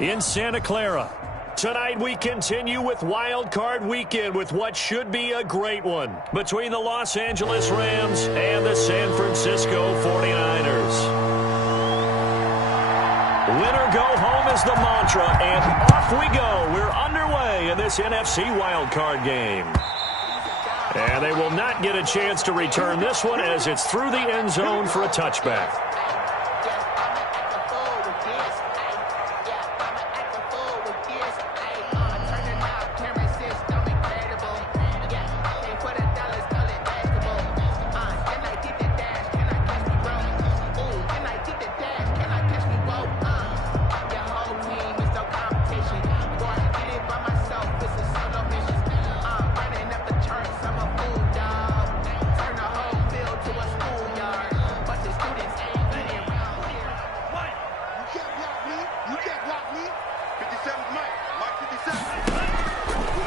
in Santa Clara. Tonight we continue with Wild Card Weekend with what should be a great one between the Los Angeles Rams and the San Francisco 49ers. Winner go home is the mantra, and off we go. We're underway in this NFC Wild Card game. And they will not get a chance to return this one as it's through the end zone for a touchback.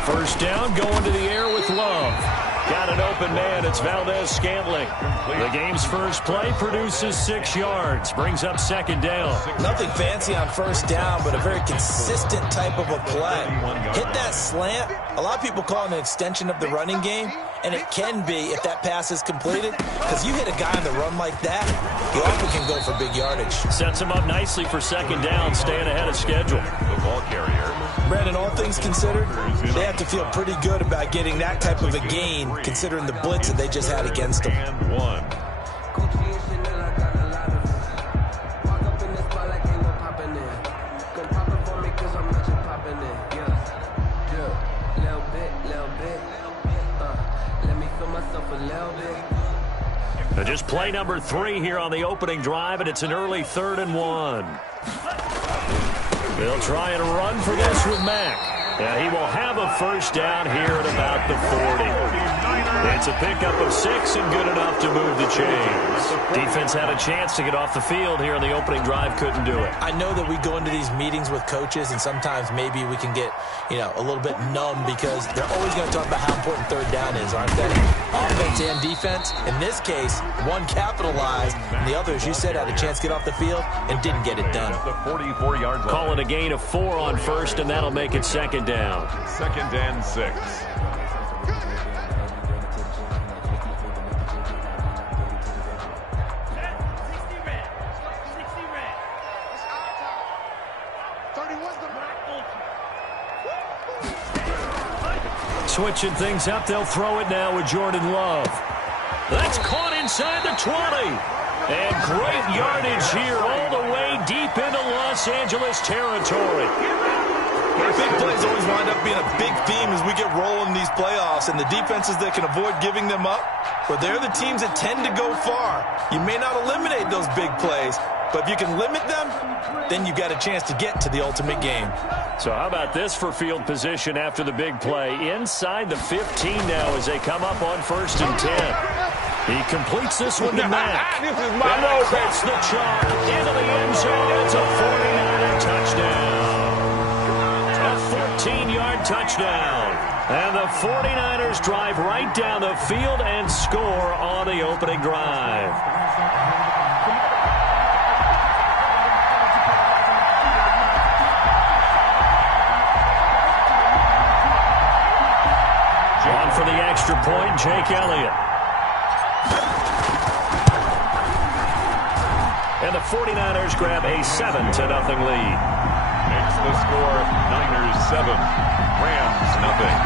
First down, going to the air with Love. Got an open man. It's Valdez-Scantling. The game's first play produces 6 yards. Brings up second down. Nothing fancy on first down, but a very consistent type of a play. Hit that slant. A lot of people call it an extension of the running game, and it can be if that pass is completed, because you hit a guy on the run like that, he often can go for big yardage. Sets him up nicely for second down, staying ahead of schedule. The ball carrier. Brandon, all things considered, they have to feel pretty good about getting that type of a gain, considering the blitz that they just had against them. And 1. Just play number 3 here on the opening drive, and it's an early 3rd and 1. They'll try and run for this with Mack. And he will have a first down here at about the 40. It's a pickup of 6 and good enough to move the chains. Defense had a chance to get off the field here in the opening drive, couldn't do it. I know that we go into these meetings with coaches, and sometimes maybe we can get, a little bit numb because they're always going to talk about how important third down is, aren't they? Offense and defense. In this case, one capitalized, and the other, as you said, had a chance to get off the field and didn't get it done. The 44-yard line. Call it a gain of 4 on first, and that'll make it second down. 2nd and 6. Switching things up, they'll throw it now with Jordan Love. That's caught inside the 20. And great yardage here all the way deep into Los Angeles territory. Big plays always wind up being a big theme as we get rolling in these playoffs, and the defenses that can avoid giving them up, but they're the teams that tend to go far. You may not eliminate those big plays, but if you can limit them, then you've got a chance to get to the ultimate game. So how about this for field position after the big play? Inside the 15 now as they come up on 1st and 10. He completes this one to Mack. This is my road, across the chalk into the end zone. It's a 49er touchdown. A 14-yard touchdown. And the 49ers drive right down the field and score on the opening drive. On for the extra point, Jake Elliott. And the 49ers grab a 7-0 lead. Makes the score Niners 7, Rams nothing.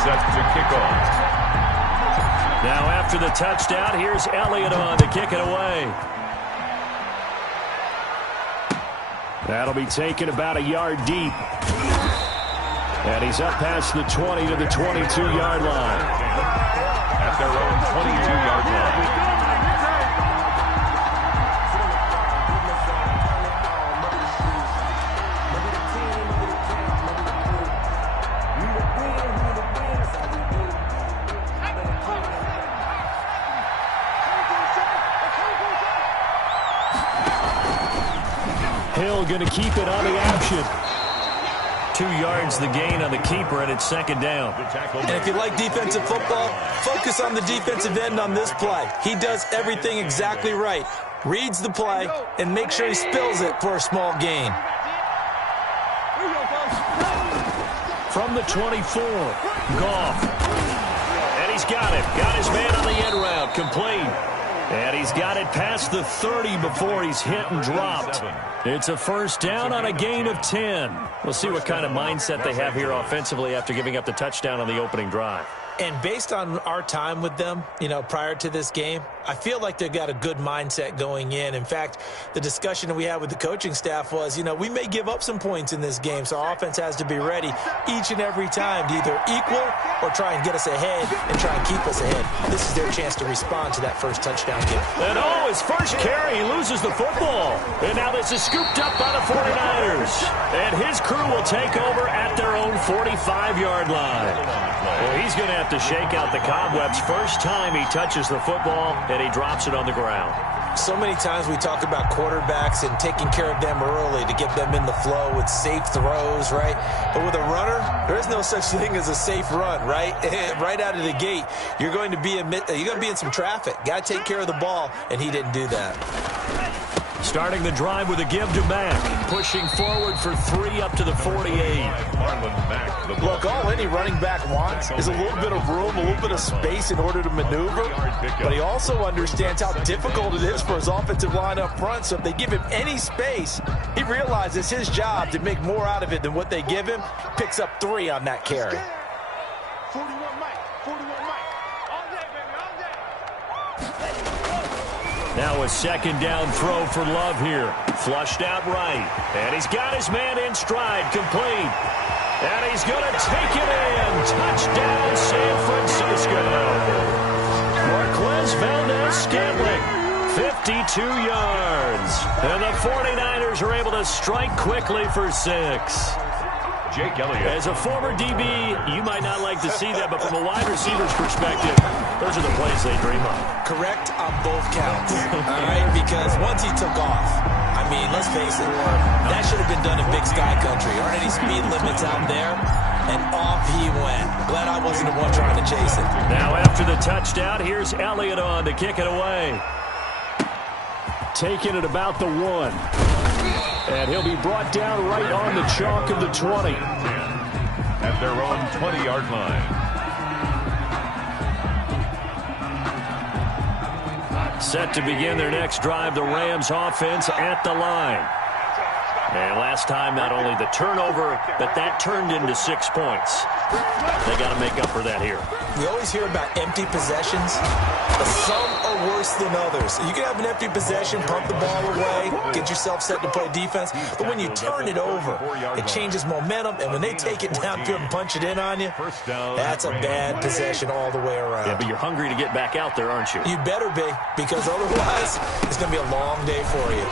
Set to kick off. Now after the touchdown, here's Elliott on to kick it away. That'll be taken about a yard deep. And he's up past the 20 to the 22-yard line. At their own 22-yard line. Hill going to keep it on the action. 2 yards the gain on the keeper, and it's second down. And if you like defensive football, focus on the defensive end on this play. He does everything exactly right. Reads the play and make sure he spills it for a small gain. From the 24, Goff. And he's got it. Got his man on the end route. Complete. And he's got it past the 30 before he's hit and dropped. It's a first down on a gain of 10. We'll see what kind of mindset they have here offensively after giving up the touchdown on the opening drive. And based on our time with them, prior to this game, I feel like they've got a good mindset going in. In fact, the discussion that we had with the coaching staff was, we may give up some points in this game, so our offense has to be ready each and every time to either equal or try and get us ahead and try and keep us ahead. This is their chance to respond to that first touchdown give. And his first carry, he loses the football. And now this is scooped up by the 49ers. And his crew will take over at their own 45-yard line. Well, he's going to have to shake out the cobwebs first time he touches the football, and he drops it on the ground. So many times we talk about quarterbacks and taking care of them early to get them in the flow with safe throws, right? But with a runner, there is no such thing as a safe run, right? Right out of the gate, you're going to be in some traffic. Got to take care of the ball, and he didn't do that. Starting the drive with a give to Mack. Pushing forward for 3 up to the 48. Look, all any running back wants is a little bit of room, a little bit of space in order to maneuver. But he also understands how difficult it is for his offensive line up front. So if they give him any space, he realizes his job to make more out of it than what they give him. Picks up 3 on that carry. 41 Mike. 41 Mike. All day, baby, all day. Now a second down throw for Love here. Flushed out right. And he's got his man in stride. Complete. And he's going to take it in. Touchdown, San Francisco. Marquez Valdez-Scantling, 52 yards. And the 49ers are able to strike quickly for 6. Jake Elliott. As a former DB, you might not like to see that, but from a wide receiver's perspective, those are the plays they dream of. Correct on both counts, all right? Because once he took off, let's face it, that should have been done in Big Sky Country. Aren't any speed limits out there? And off he went. Glad I wasn't the one trying to chase it. Now after the touchdown, here's Elliott on to kick it away. Taking it about the 1. And he'll be brought down right on the chalk of the 20. At their own 20-yard line. Set to begin their next drive, the Rams offense at the line. And last time, not only the turnover, but that turned into 6 points. They got to make up for that here. We always hear about empty possessions, but some are worse than others. You can have an empty possession, pump the ball away, get yourself set to play defense, but when you turn it over, it changes momentum, and when they take it downfield and punch it in on you, that's a bad possession all the way around. Yeah, but you're hungry to get back out there, aren't you? You better be, because otherwise, it's going to be a long day for you.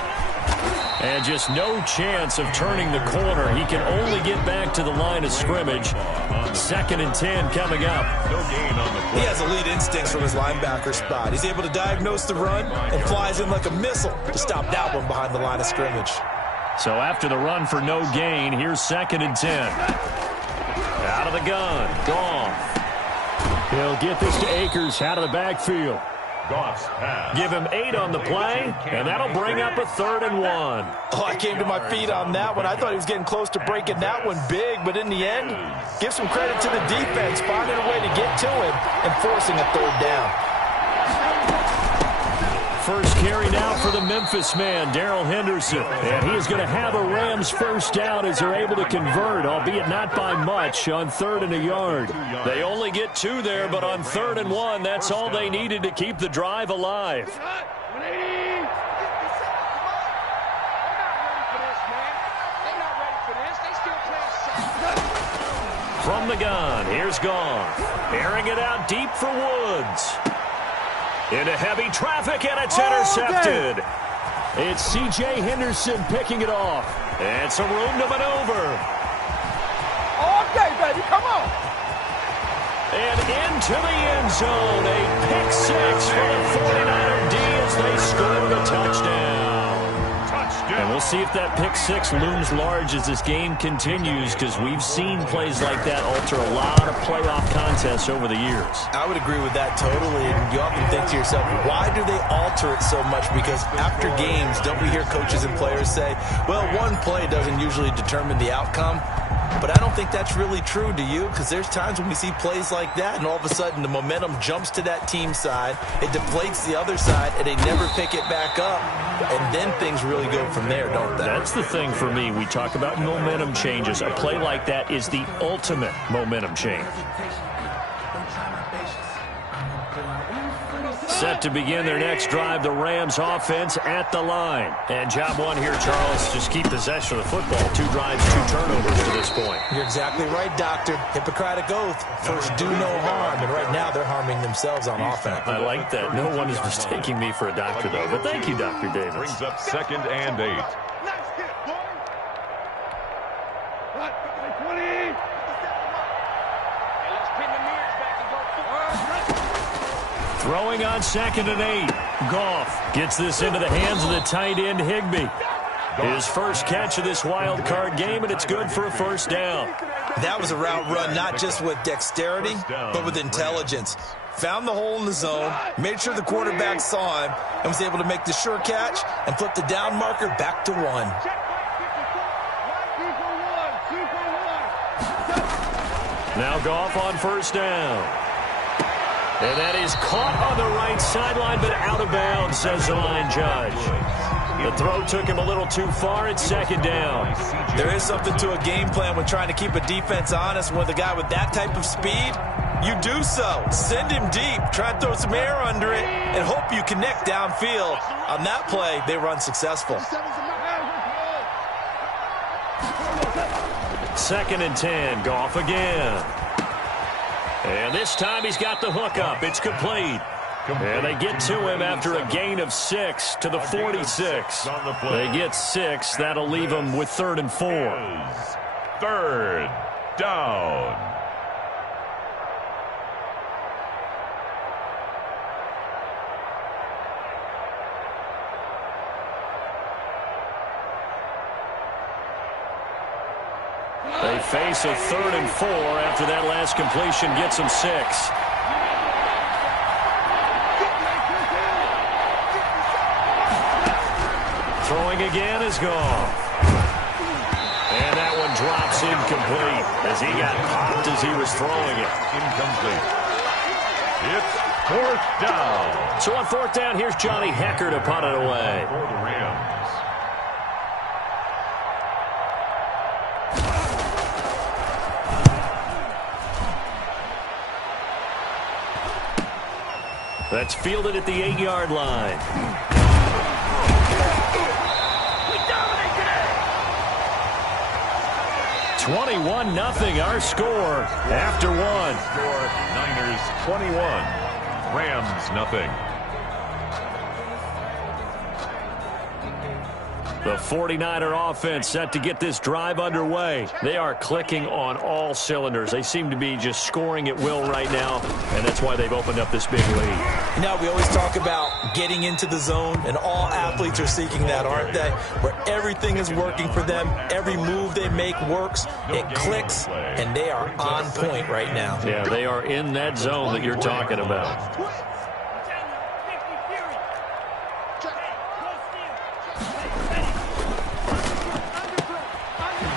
And just no chance of turning the corner. He can only get back to the line of scrimmage. 2nd and 10 coming up. No gain on the play. He has elite instincts from his linebacker spot. He's able to diagnose the run and flies in like a missile to stop that one behind the line of scrimmage. So after the run for no gain, here's 2nd and 10. Out of the gun. Goff. He'll get this to Akers out of the backfield. Goff's pass. Give him 8 on the play, and that'll bring up a 3rd and 1. Oh, I came to my feet on that one. I thought he was getting close to breaking that one big, but in the end, give some credit to the defense, finding a way to get to him and forcing a 3rd down. First carry now for the Memphis man, Darrell Henderson. And he is going to have a Rams first down as they're able to convert, albeit not by much, on 3rd and a yard. They only get 2 there, but on 3rd and 1, that's all they needed to keep the drive alive. From the gun, here's Goff. Airing it out deep for Woods. Into heavy traffic, and it's intercepted. It's C.J. Henderson picking it off. And some room to maneuver. All day, baby, come on. And into the end zone. A pick 6 for the 49er D as they score the touchdown. And We'll see if that pick six looms large as this game continues, because we've seen plays like that alter a lot of playoff contests over the years. I would agree with that totally. And you often think to yourself, why do they alter it so much? Because after games, don't we hear coaches and players say, well, one play doesn't usually determine the outcome? But I don't think that's really true, do you? Because there's times when we see plays like that, and all of a sudden the momentum jumps to that team side, it deflates the other side, and they never pick it back up. And then things really go from there, don't they? That's the thing for me. We talk about momentum changes. A play like that is the ultimate momentum change. Set to begin their next drive, the Rams offense at the line. And job one here, Charles, just keep possession of the football. 2 drives, 2 turnovers to this point. You're exactly right, Doctor. Hippocratic oath. First, do no harm. And right now, they're harming themselves on offense. I like that. No one is mistaking me for a doctor, though. But thank you, Dr. Davis. Brings up 2nd and 8. Nice hit, boy. What? 20. Hey, let's pin the mirrors back and go forward. Throwing on 2nd and 8. Goff gets this into the hands of the tight end, Higbee. His first catch of this wild card game, and it's good for a first down. That was a route run, not just with dexterity, but with intelligence. Found the hole in the zone, made sure the quarterback saw him, and was able to make the sure catch and flip the down marker back to 1. Now Goff on first down. And that is caught on the right sideline, but out of bounds, says the line judge. The throw took him a little too far. It's 2nd down. There is something to a game plan when trying to keep a defense honest. With a guy with that type of speed, you do so. Send him deep. Try and throw some air under it and hope you connect downfield. On that play, they run successful. 2nd and 10. Goff again. And this time he's got the hook up. It's complete. And they get to him after a gain of 6 to the 46. They get 6. That'll leave them with 3rd and 4. 3rd down. They face a 3rd and 4 after that last completion gets them 6. Throwing again is gone. And that one drops incomplete as he got popped as he was throwing it. Incomplete. It's 4th down. So on 4th down, here's Johnny Hekker to punt it away. For the Rams. That's fielded at the 8-yard line. 21-0 our score after 1. Score Niners 21. Rams nothing. The 49er offense set to get this drive underway. They are clicking on all cylinders. They seem to be just scoring at will right now, and that's why they've opened up this big lead. You know, we always talk about getting into the zone, and all athletes are seeking that, aren't they? Where everything is working for them. Every move they make works. It clicks, and they are on point right now. Yeah, they are in that zone that you're talking about.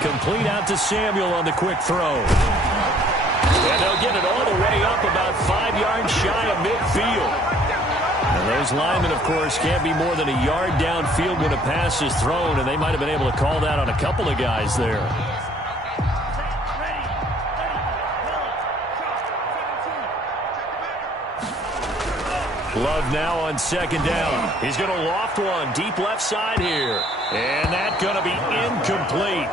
Complete out to Samuel on the quick throw. And they'll get it all the way up about 5 yards shy of midfield. And those linemen, of course, can't be more than a yard downfield when a pass is thrown, and they might have been able to call that on a couple of guys there. Love now on 2nd down. He's going to loft one deep left side here. And that's going to be incomplete.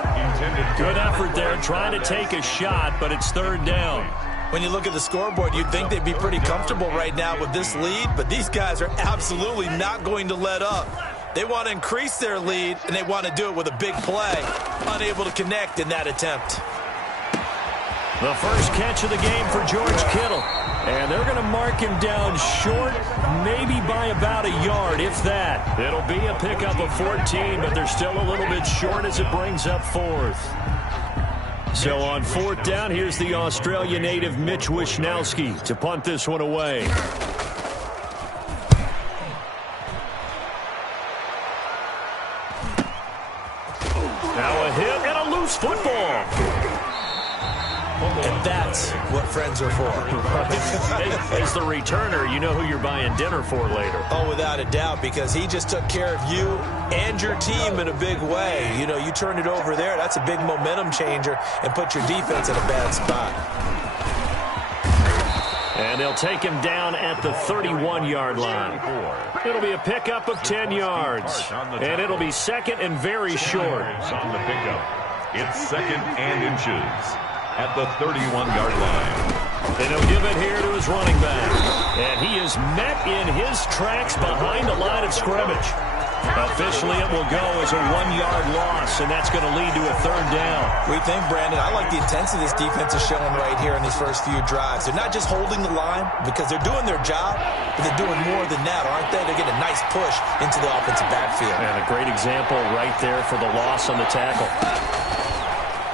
Good effort there trying to take a shot, but it's 3rd down. When you look at the scoreboard, you'd think they'd be pretty comfortable right now with this lead, but these guys are absolutely not going to let up. They want to increase their lead, and they want to do it with a big play. Unable to connect in that attempt. The first catch of the game for George Kittle. And they're going to mark him down short, maybe by about a yard, if that. It'll be a pickup of 14, but they're still a little bit short as it brings up fourth. So on fourth down, here's the Australia native Mitch Wishnowsky to punt this one away. Now a hit and a loose football. And that's what friends are for. As the returner, you know who you're buying dinner for later. Oh, without a doubt, because he just took care of you and your team in a big way. You know, you turn it over there, that's a big momentum changer, and put your defense in a bad spot. And they'll take him down at the 31-yard line. It'll be a pickup of 10 yards. And it'll be second and very short. On the pickup, it's second and inches at the 31-yard line. And he'll give it here to his running back. And he is met in his tracks behind the line of scrimmage. Officially, it will go as a 1-yard loss, and that's going to lead to a third down. We think, Brandon, I like the intensity this defense is showing right here in these first few drives. They're not just holding the line because they're doing their job, but they're doing more than that, aren't they? They're getting a nice push into the offensive backfield. And a great example right there for the loss on the tackle.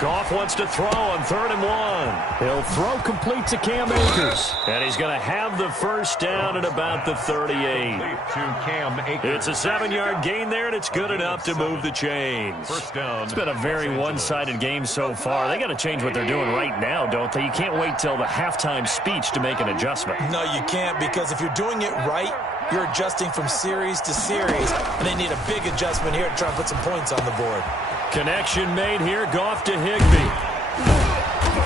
Goff wants to throw on 3rd and 1. He'll throw complete to Cam Akers. And he's going to have the first down at about the 38. To Cam Akers. It's a 7-yard gain there, and it's good enough to move the chains. First down. It's been a very one-sided game so far. They got to change what they're doing right now, don't they? You can't wait till the halftime speech to make an adjustment. No, you can't, because if you're doing it right, you're adjusting from series to series, and they need a big adjustment here to try and put some points on the board. Connection made here, Goff to Higbee.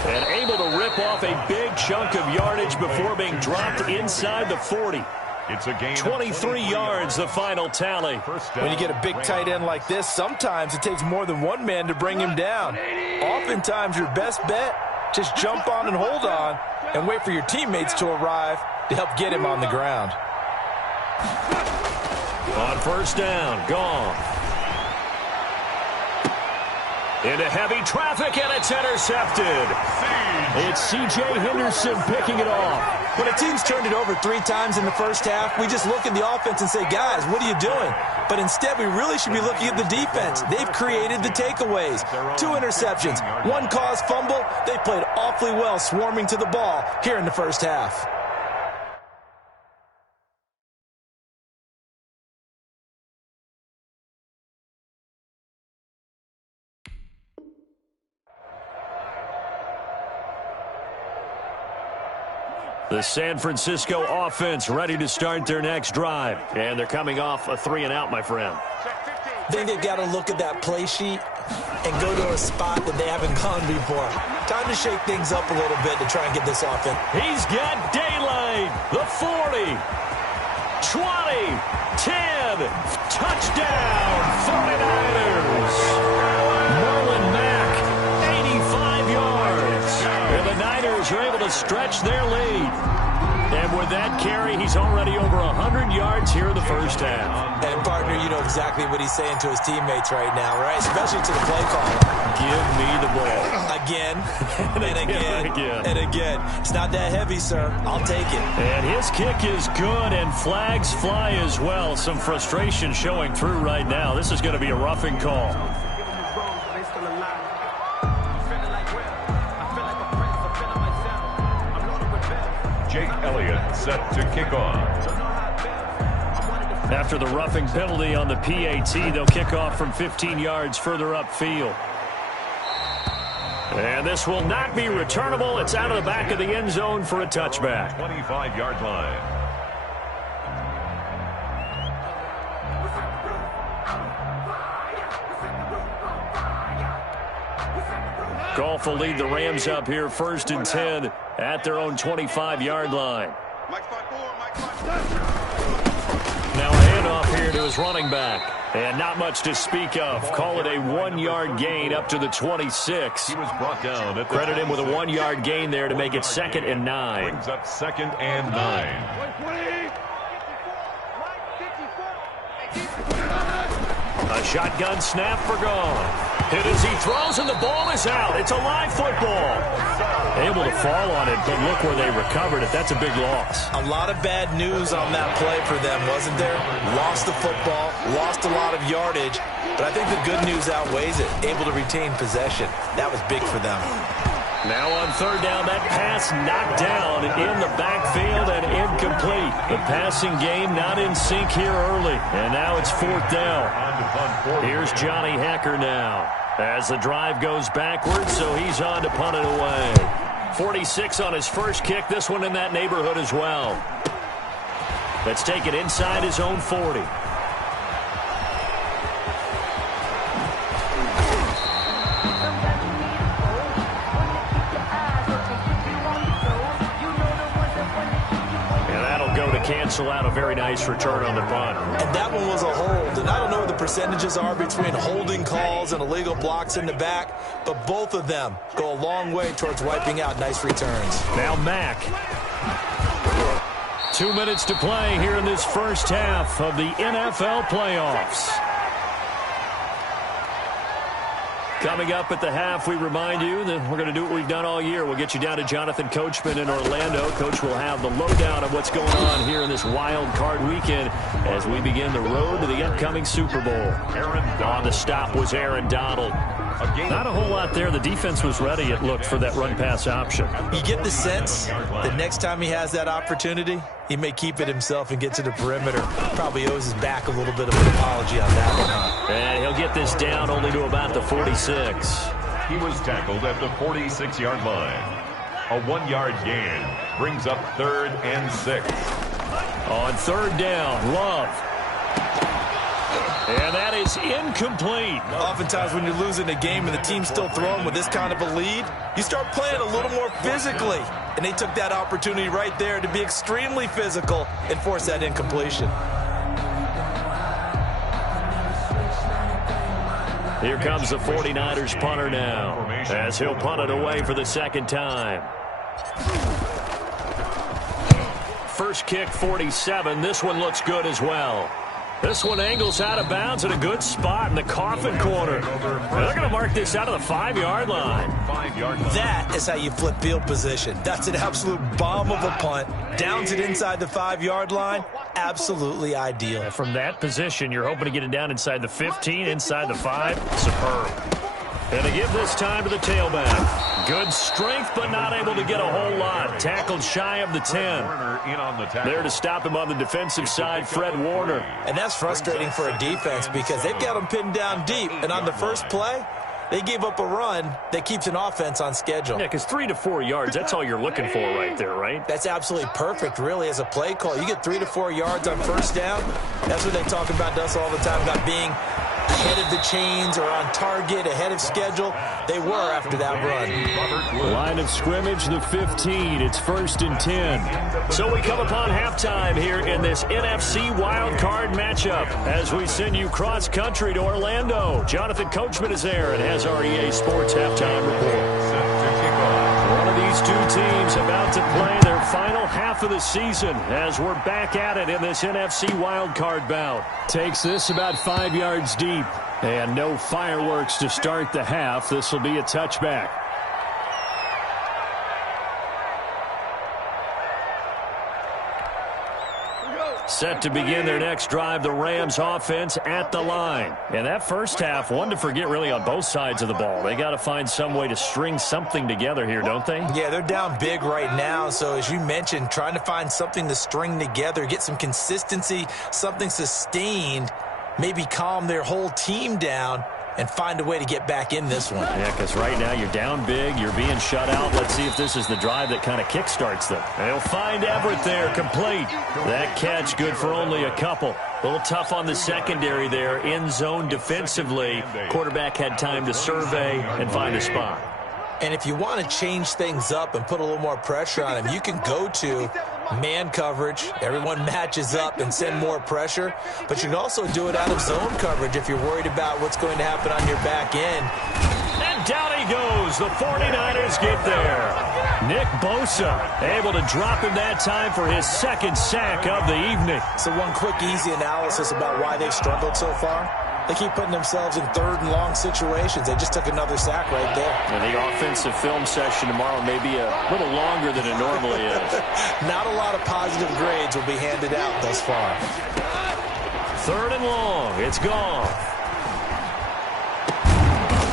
And able to rip off a big chunk of yardage before being dropped inside the 40. It's a gain 23 yards, the final tally. When you get a big tight end like this, sometimes it takes more than one man to bring him down. Oftentimes, your best bet, just jump on and hold on and wait for your teammates to arrive to help get him on the ground. On first down, Goff. Into heavy traffic, and it's intercepted. It's C.J. Henderson picking it off. When a team's turned it over 3 times in the first half, we just look at the offense and say, guys, what are you doing? But instead, we really should be looking at the defense. They've created the takeaways. 2 interceptions, 1 caused fumble. They played awfully well swarming to the ball here in the first half. The San Francisco offense ready to start their next drive. And they're coming off a 3-and-out, my friend. I think they've got to look at that play sheet and go to a spot that they haven't gone before. Time to shake things up a little bit to try and get this offense. He's got daylight. The 40, 20, 10. Touchdown, 49ers. Marlon Mack, 85 yards. And the Niners are able to stretch their lead. And with that carry, he's already over 100 yards here in the first half. And, partner, you know exactly what he's saying to his teammates right now, right? Especially to the play caller. Give me the ball. Again, and again, and again. It's not that heavy, sir. I'll take it. And his kick is good, and flags fly as well. Some frustration showing through right now. This is going to be a roughing call. Jake Elliott set to kick off. After the roughing penalty on the PAT, they'll kick off from 15 yards further upfield. And this will not be returnable. It's out of the back of the end zone for a touchback. 25-yard line. Goff will lead the Rams up here 1st and 10 at their own 25-yard line. Now a handoff here to his running back. And not much to speak of. Call it a 1-yard gain up to the 26. He was brought down at the Credit him with a 1-yard gain there to make it 2nd and 9. Brings up 2nd and 9. A shotgun snap for Goff. Hit as he throws, and the ball is out. It's a live football. Able to fall on it, but look where they recovered it. That's a big loss. A lot of bad news on that play for them, wasn't there? Lost the football, lost a lot of yardage, but I think the good news outweighs it. Able to retain possession. That was big for them. Now on third down, that pass knocked down in the backfield and incomplete. The passing game not in sync here early, and now it's fourth down. Here's Johnny Hekker now as the drive goes backwards, so he's on to punt it away. 46 on his first kick, this one in that neighborhood as well. Let's take it inside his own 40. Cancel out a very nice return on the punt. And that one was a hold. And I don't know what the percentages are between holding calls and illegal blocks in the back, but both of them go a long way towards wiping out nice returns. Now Mack. 2 minutes to play here in this first half of the NFL playoffs. Coming up at the half, we remind you that we're going to do what we've done all year. We'll get you down to Jonathan Coachman in Orlando. Coach will have the lowdown of what's going on here in this wild card weekend as we begin the road to the upcoming Super Bowl. On the stop was Aaron Donald. Not a whole lot there. The defense was ready, it looked, for that run-pass option. You get the sense that next time he has that opportunity, he may keep it himself and get to the perimeter. Probably owes his back a little bit of an apology on that one, huh? And he'll get this down only to about the 46. He was tackled at the 46-yard line. A 1-yard gain brings up 3rd and 6. On third down, Love. And that is incomplete. Oftentimes when you're losing a game and the team's still throwing with this kind of a lead, you start playing a little more physically. And they took that opportunity right there to be extremely physical and force that incompletion. Here comes the 49ers punter now as he'll punt it away for the second time. First kick, 47. This one looks good as well. This one angles out of bounds at a good spot in the coffin corner. They're going to mark this out of the 5-yard line. That is how you flip field position. That's an absolute bomb of a punt. Downs it inside the 5-yard line. Absolutely ideal. From that position, you're hoping to get it down inside the 15, inside the 5. Superb. And to give this time to the tailback. Good strength, but not able to get a whole lot. Tackled shy of the 10. There to stop him on the defensive side, Fred Warner. And that's frustrating for a defense because they've got him pinned down deep. And on the first play, they gave up a run that keeps an offense on schedule. Yeah, because 3 to 4 yards, that's all you're looking for right there, right? That's absolutely perfect, really, as a play call. You get 3 to 4 yards on first down. That's what they talk about to us all the time, about being ahead of the chains or on target, ahead of schedule. They were after that run. Line of scrimmage, the 15. It's 1st and 10. So we come upon halftime here in this NFC wildcard matchup as we send you cross-country to Orlando. Jonathan Coachman is there and has our EA Sports halftime report. One of these two teams about to play their final half of the season as we're back at it in this NFC wildcard bout. Takes this about 5 yards deep. And no fireworks to start the half. This will be a touchback. Set to begin their next drive, the Rams offense at the line. And that first half, one to forget really on both sides of the ball. They got to find some way to string something together here, don't they? Yeah, they're down big right now. So as you mentioned, trying to find something to string together, get some consistency, something sustained, maybe calm their whole team down and find a way to get back in this one. Yeah, because right now you're down big, you're being shut out. Let's see if this is the drive that kind of kickstarts them. They'll find Everett there, complete. That catch good for only a couple. A little tough on the secondary there, in zone defensively. Quarterback had time to survey and find a spot. And if you want to change things up and put a little more pressure on him, you can go to man coverage. Everyone matches up and send more pressure. But you can also do it out of zone coverage if you're worried about what's going to happen on your back end. And down he goes. The 49ers get there. Nick Bosa able to drop him that time for his second sack of the evening. So one quick, easy analysis about why they've struggled so far. They keep putting themselves in third and long situations. They just took another sack right there. And the offensive film session tomorrow may be a little longer than it normally is. Not a lot of positive grades will be handed out thus far. Third and long. It's gone.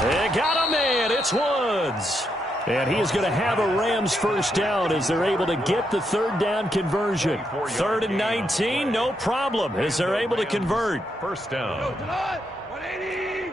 They got a man. It's Woods. And he is going to have a Rams first down as they're able to get the third down conversion. 3rd and 19, no problem, as they're able to convert. First down. 180. Hey,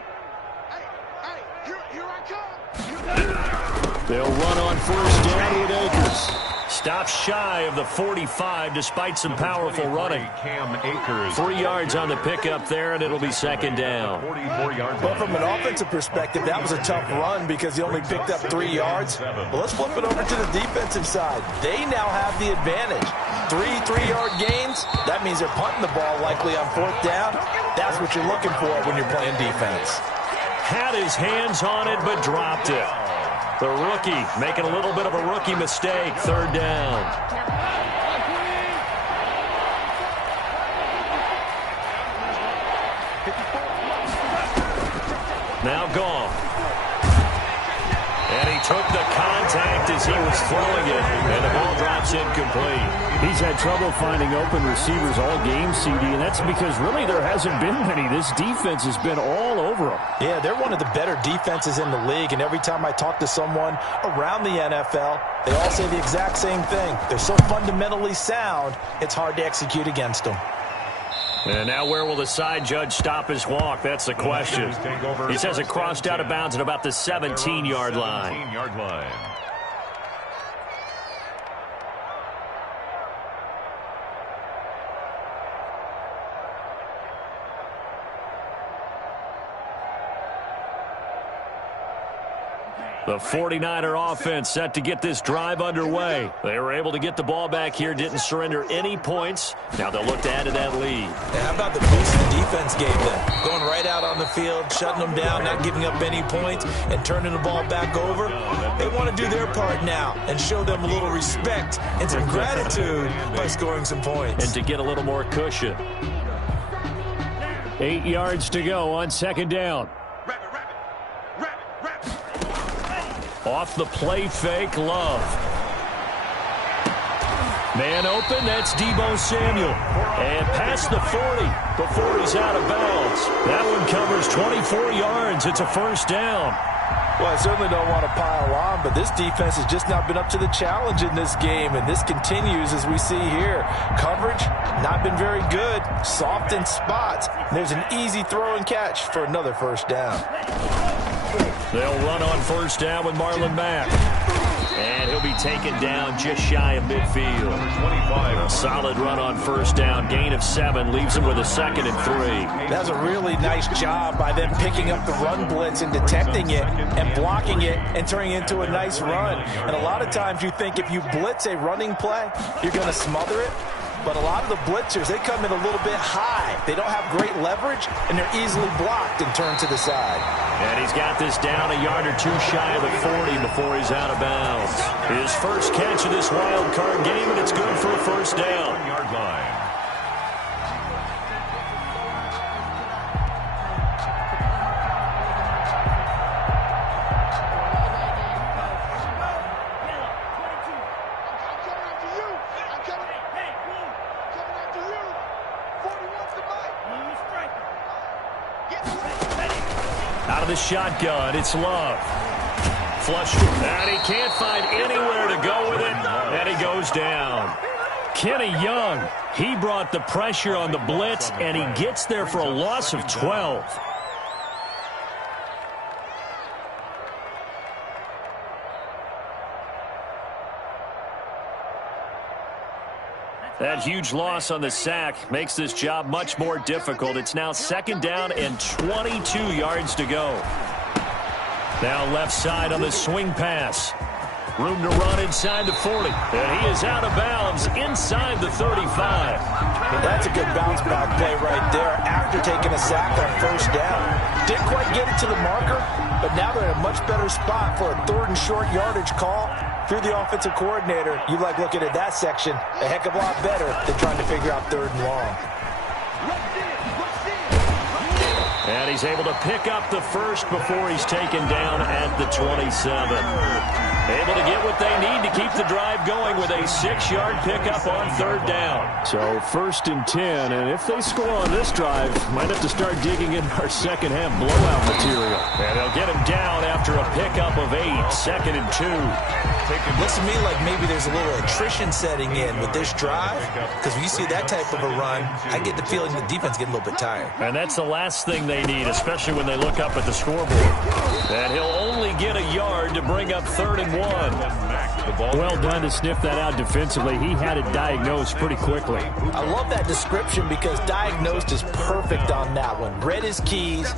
here I come. They'll run on first down with Akers. Stops shy of the 45 despite some powerful running. Cam Akers. 3 yards on the pickup there, and it'll be second down. 44-yard But from an offensive perspective, that was a tough run because he only picked up 3 yards. Well, let's flip it over to the defensive side. They now have the advantage. 3-3-yard gains. That means they're punting the ball likely on 4th down. That's what you're looking for when you're playing defense. Had his hands on it, but dropped it. The rookie making a little bit of a rookie mistake. 3rd down. Now gone. And he took the contact as he was throwing it, and the ball drops incomplete. He's had trouble finding open receivers all game, CD, and that's because really there hasn't been many. This defense has been all over him. Yeah, they're one of the better defenses in the league, and every time I talk to someone around the NFL, they all say the exact same thing. They're so fundamentally sound, it's hard to execute against them. And now where will the side judge stop his walk? That's the question. He says it crossed out of bounds at about the 17-yard line. The 49er offense set to get this drive underway. They were able to get the ball back here, didn't surrender any points. Now they'll look to add to that lead. And how about the boost the defense gave them? Going right out on the field, shutting them down, not giving up any points, and turning the ball back over. They want to do their part now and show them a little respect and some gratitude by scoring some points. And to get a little more cushion. 8 yards to go on 2nd down. Off the play fake, Love. Man open, that's Deebo Samuel. And past the 40 before he's out of bounds. That one covers 24 yards. It's a first down. Well, I certainly don't want to pile on, but this defense has just not been up to the challenge in this game, and this continues as we see here. Coverage, not been very good. Soft in spots. There's an easy throw and catch for another first down. They'll run on first down with Marlon Mack. And he'll be taken down just shy of midfield. 25. A solid run on first down. Gain of 7 leaves him with a 2nd and 3. That's a really nice job by them picking up the run blitz and detecting it and blocking it and turning it into a nice run. And a lot of times you think if you blitz a running play, you're going to smother it. But a lot of the blitzers, they come in a little bit high. They don't have great leverage, and they're easily blocked and turned to the side. And he's got this down a yard or 2 shy of the 40 before he's out of bounds. His first catch of this wild card game, and it's good for a first down. 1-yard line. Out of the shotgun, it's Love. Flushed, and he can't find anywhere to go with it, and he goes down. Kenny Young, he brought the pressure on the blitz, and he gets there for a loss of 12. That huge loss on the sack makes this job much more difficult. It's now 2nd down and 22 yards to go. Now left side on the swing pass. Room to run inside the 40. And he is out of bounds inside the 35. That's a good bounce back play right there after taking a sack on first down. Didn't quite get it to the marker, but now they're in a much better spot for a 3rd and short yardage call. If you're the offensive coordinator, you like looking at that section a heck of a lot better than trying to figure out 3rd and long. And he's able to pick up the first before he's taken down at the 27. Able to get what they need to keep the drive going with a 6-yard pickup on third down. So 1st and 10, and if they score on this drive, might have to start digging in our second half blowout material. And they'll get him down after a pickup of 8, 2nd and 2. It looks to me like maybe there's a little attrition setting in with this drive, because when you see that type of a run, I get the feeling the defense getting a little bit tired. And that's the last thing they need, especially when they look up at the scoreboard. That he'll only get a yard to bring up 3rd and 1. Well done to sniff that out defensively. He had it diagnosed pretty quickly. I love that description because diagnosed is perfect on that one. Read his keys,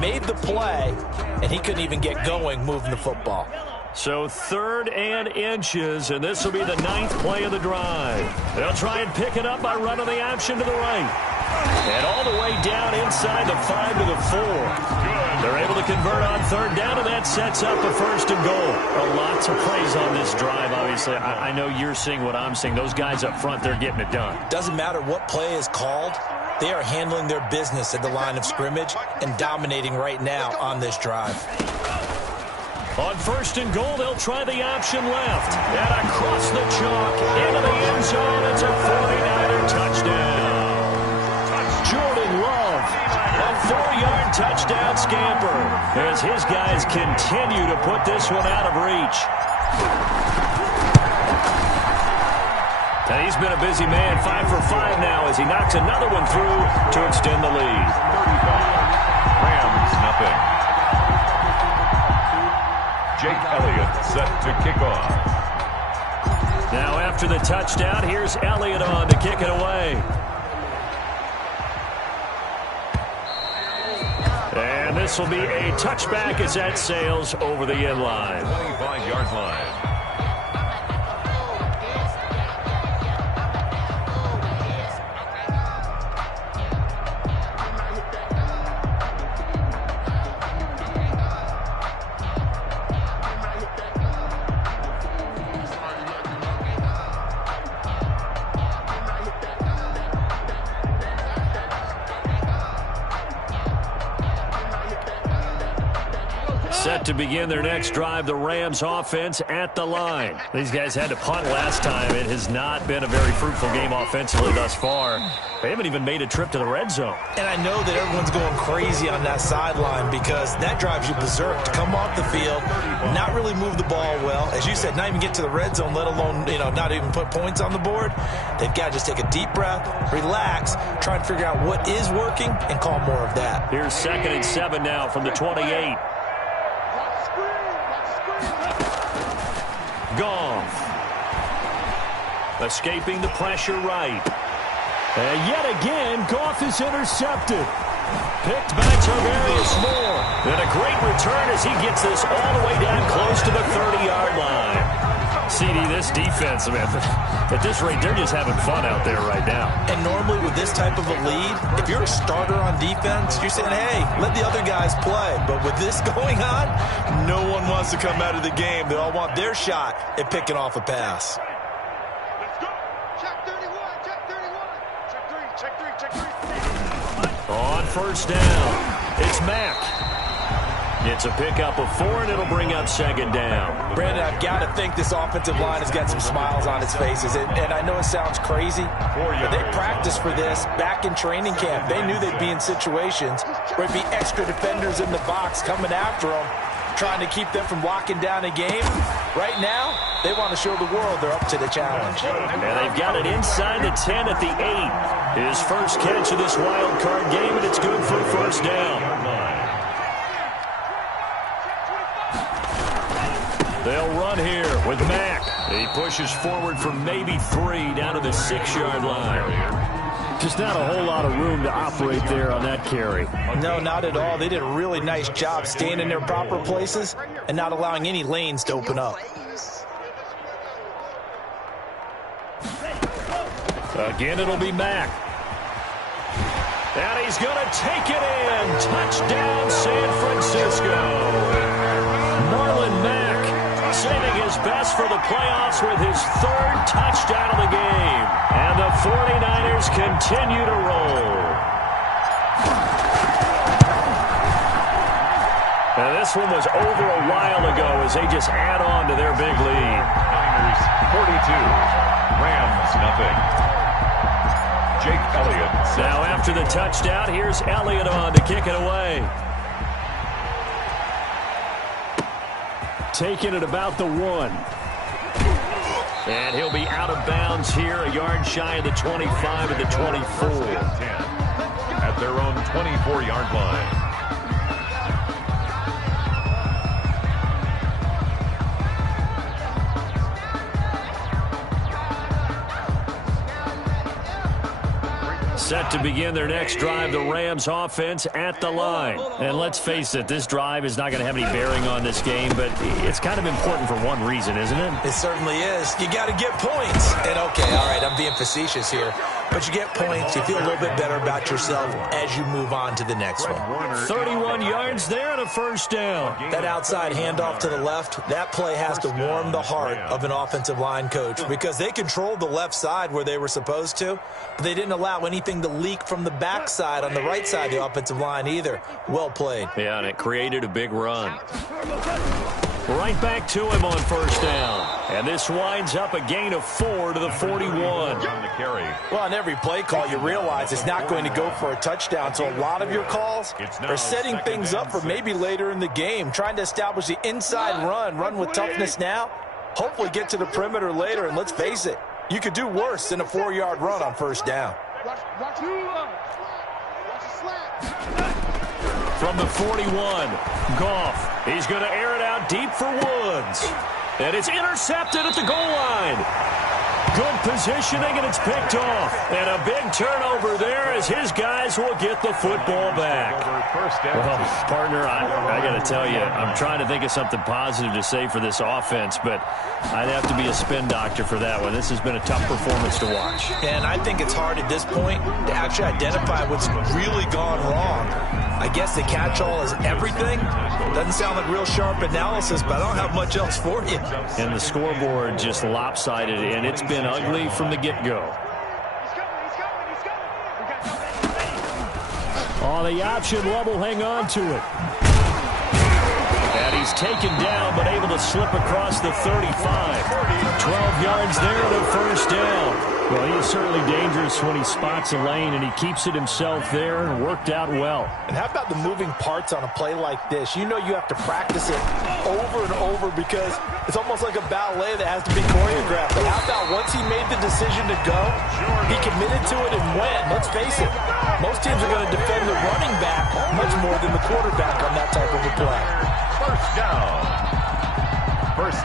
made the play, and he couldn't even get going moving the football. So 3rd and inches, and this will be the 9th play of the drive. They'll try and pick it up by running the option to the right. And all the way down inside the 5 to the 4. They're able to convert on 3rd down, and that sets up a 1st and goal. Lots of plays on this drive, obviously. I know you're seeing what I'm seeing. Those guys up front, they're getting it done. Doesn't matter what play is called. They are handling their business at the line of scrimmage and dominating right now on this drive. On 1st and goal, they'll try the option left. And across the chalk, into the end zone. It's a 49er touchdown. Jordan Love, a 4-yard touchdown scamper, as his guys continue to put this one out of reach. And he's been a busy man, 5 for 5 now, as he knocks another one through to extend the lead. 35. Rams, nothing. Jake Elliott set to kick off. Now after the touchdown, here's Elliott on to kick it away. And this will be a touchback as that sails over the end line. 25-yard line. Set to begin their next drive, the Rams offense at the line. These guys had to punt last time. It has not been a very fruitful game offensively thus far. They haven't even made a trip to the red zone. And I know that everyone's going crazy on that sideline because that drives you berserk to come off the field, not really move the ball well. As you said, not even get to the red zone, let alone, not even put points on the board. They've got to just take a deep breath, relax, try and figure out what is working, and call more of that. Here's 2nd and 7 now from the 28. Goff. Escaping the pressure right. And yet again, Goff is intercepted. Picked by Tarvarius Moore. And a great return as he gets this all the way down close to the 30-yard line. CD, this defense, man, at this rate, they're just having fun out there right now. And normally with this type of a lead, if you're a starter on defense, you're saying, hey, let the other guys play. But with this going on, No one wants to come out of the game. They all want their shot at picking off a pass. Let's go. Check 31. Check 31. Check 3. On 1st down, it's Mack. It's a pickup of 4, and it'll bring up 2nd down. Brandon, I've got to think this offensive line has got some smiles on its faces. And I know it sounds crazy, but they practiced for this back in training camp. They knew they'd be in situations where it'd be extra defenders in the box coming after them, trying to keep them from locking down a game. Right now, they want to show the world they're up to the challenge. And they've got it inside the 10 at the 8. His first catch of this wild card game, and it's good for 1st down. They'll run here with Mack. He pushes forward for maybe 3 down to the 6-yard line. Just not a whole lot of room to operate there on that carry. No, not at all. They did a really nice job staying in their proper places and not allowing any lanes to open up. Again, it'll be Mack. And he's going to take it in. Touchdown, San Francisco. Marlon Mack saving his best for the playoffs with his 3rd touchdown of the game. And the 49ers continue to roll. And this one was over a while ago as they just add on to their big lead. Niners 42, Rams nothing. Jake Elliott. Now after the touchdown, here's Elliott on to kick it away. Taking it about the 1. And he'll be out of bounds here, a yard shy of the 25 at the 24. 10 at their own 24-yard line. Set to begin their next drive, the Rams offense at the line. And let's face it, this drive is not going to have any bearing on this game, but it's kind of important for one reason, isn't it? It certainly is. You got to get points. And okay, all right, I'm being facetious here. But you get points, you feel a little bit better about yourself as you move on to the next one. 31 yards there and a first down. That outside handoff to the left, that play has to warm the heart of an offensive line coach because they controlled the left side where they were supposed to, but they didn't allow anything to leak from the backside on the right side of the offensive line either. Well played. Yeah, and it created a big run. Right back to him on first down. And this winds up a gain of 4 to the 41. Well, on every play call, you realize it's not going to go for a touchdown. So a lot of your calls are setting things up for maybe later in the game, trying to establish the inside run with toughness now, hopefully get to the perimeter later. And let's face it, you could do worse than a 4-yard run on first down. From the 41, Goff. He's going to air it out deep for Woods. And it's intercepted at the goal line. Good positioning, and it's picked off. And a big turnover there as his guys will get the football back. Well, partner, I got to tell you, I'm trying to think of something positive to say for this offense, but I'd have to be a spin doctor for that one. This has been a tough performance to watch. And I think it's hard at this point to actually identify what's really gone wrong. I guess the catch-all is everything. Doesn't sound like real sharp analysis, but I don't have much else for you. And the scoreboard just lopsided, and it's been ugly from the get-go. On the option, Love will hang on to it. And he's taken down, but able to slip across the 35. 12 yards there to the first down. Well, he is certainly dangerous when he spots a lane, and he keeps it himself there and worked out well. And how about the moving parts on a play like this? You know you have to practice it over and over because it's almost like a ballet that has to be choreographed. But how about once he made the decision to go, he committed to it and went. Let's face it, most teams are going to defend the running back much more than the quarterback on that type of a play. First down.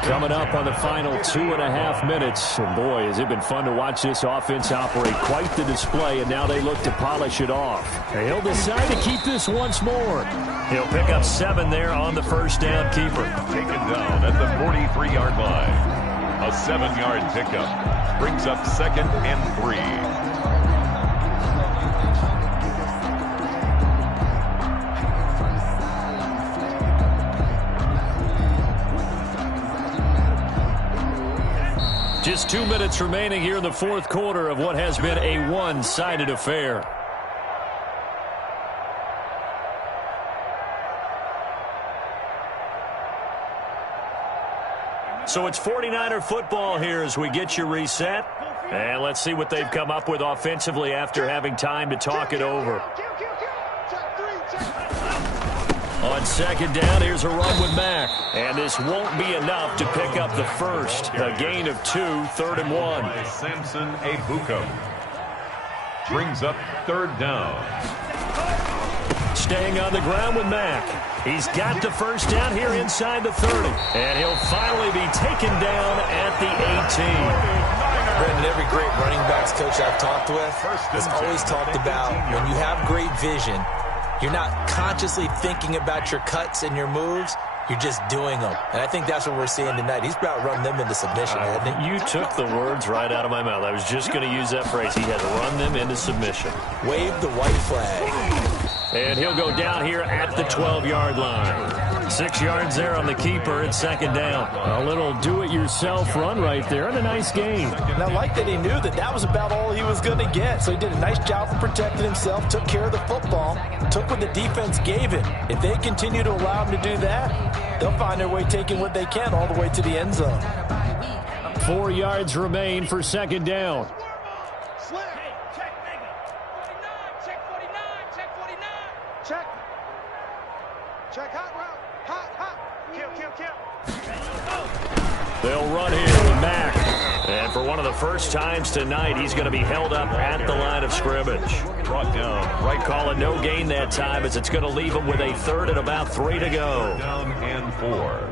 Coming up on the final 2.5 minutes. And boy, has it been fun to watch this offense operate. Quite the display, and now they look to polish it off. And he'll decide to keep this once more. He'll pick up 7 there on the first down keeper. Taken down at the 43-yard line. A 7-yard pickup brings up 2nd and 3. Just 2 minutes remaining here in the fourth quarter of what has been a one-sided affair. So it's 49er football here as we get you reset. And let's see what they've come up with offensively after having time to talk it over. On second down, here's a run with Mack. And this won't be enough to pick up the first. A gain of 2, 3rd and 1. Samson Ebuka brings up 3rd down. Staying on the ground with Mack. He's got the first down here inside the 30. And he'll finally be taken down at the 18. Brendan, every great running backs coach I've talked with has always talked about when you have great vision, you're not consciously thinking about your cuts and your moves. You're just doing them. And I think that's what we're seeing tonight. He's about to run them into submission, hasn't he? You took the words right out of my mouth. I was just going to use that phrase. He had to run them into submission. Wave the white flag. And he'll go down here at the 12-yard line. 6 yards there on the keeper at second down. A little do-it-yourself run right there and a nice game. And I like that he knew that that was about all he was going to get. So he did a nice job of protecting himself, took care of the football, took what the defense gave him. If they continue to allow him to do that, they'll find their way taking what they can all the way to the end zone. 4 yards remain for second down. Check hot route. Hot. Kill. They'll run here with Mack. And for one of the first times tonight, he's going to be held up at the line of scrimmage. Brought down. Right call, a no gain that time, as it's going to leave him with a third and about 3 to go. Down and 4.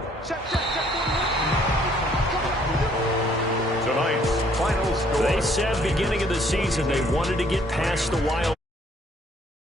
Tonight's final score. They said beginning of the season they wanted to get past the Wild